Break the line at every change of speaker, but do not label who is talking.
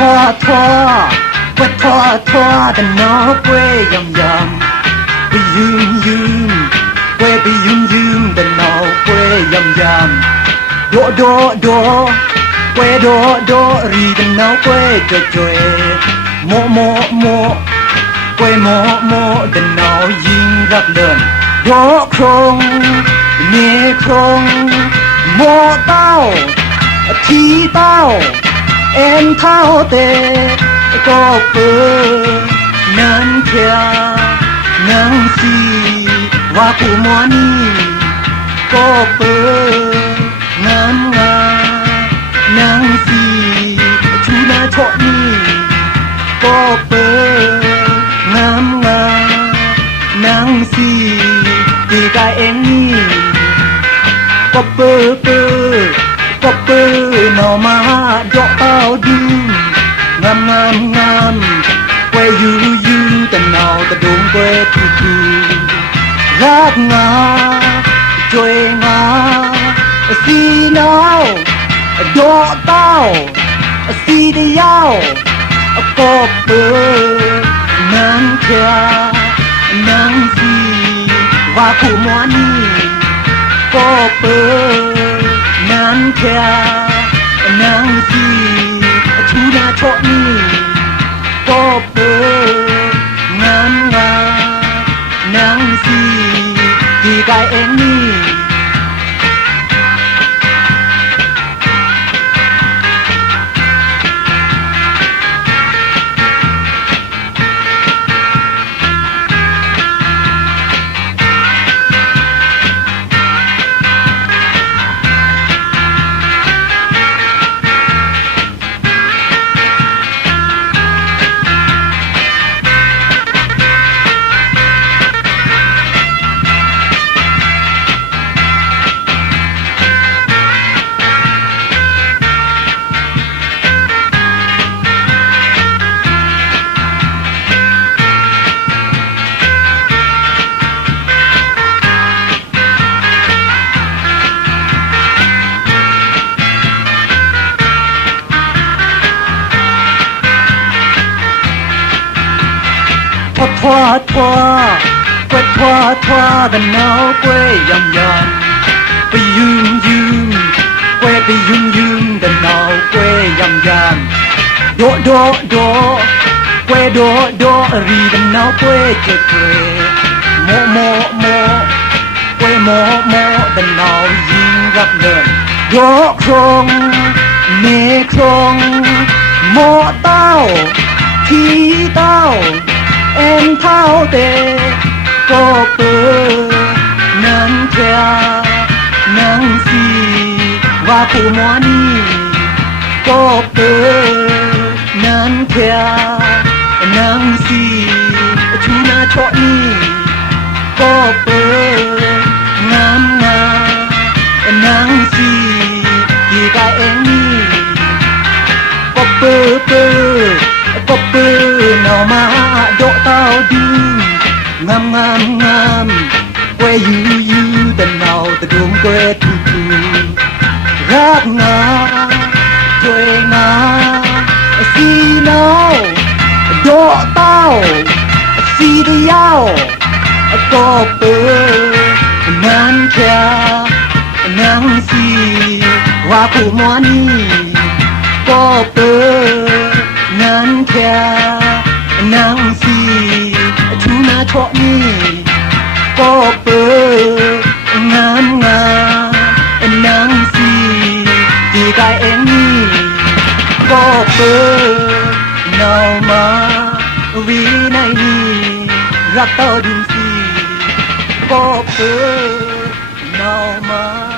thò thò quét thò thò đàn nó quê yum yum bị yum yum quê bị yum đàn nó quê yum yum đô đô đô quê đô đô ri đàn nó quê cho chơi mô mô mô quê mô mô đàn nó yin rap đơn đô krong nê krong mô tao thi tao เว้ยโดโดรีแต่นอเว้ยจอยจอยโมโมโมเว้ยโมโมแต่นอยิง ယူယူတနောတဒုံပွဲပူပူရပ်ငါကြွေငါအစီနောအဒေါ်တောင်းအစီတယောက်အပေါ်ပွဲနန်းချာနန်းစီဝါခုမွန်နီပေါ်ပွဲနန်းချာနန်းစီအချူလာချော့နီ copo 拖拖，鬼拖拖的脑鬼痒痒，不晕晕，鬼不晕晕的脑鬼痒痒，哆哆哆，鬼哆哆里的脑鬼鬼鬼，摸摸摸，鬼摸摸的脑音รับเงินยกครงเมครงโมเต้าทีเต้า en thao te cô bơ nâng thea nâng si và phụ mò ni cô bơ nâng thea nâng si chú na cho ni cô bơ nâng ngam ngam quê you you tần nào từ đường quê thu thu gác ngã, quê ngã xi nào, đỗ tao xi đi yao có bơ nan cha nắng xi hoa cụ mua ni. Có bơ nan cha nắng สีหนาวโดะเต้าสีเดียวก็เปื้อนานแค่นางสีว่าผู้มัวนี่ ก็เปิดนั้นแค่นางสีชูนาโชนี่ก็เปิดงามงามนางสีที่กายเองนี่ก็เปิดนาวมาวีในนี้รักต่อดูสีก็เปิดนาวมา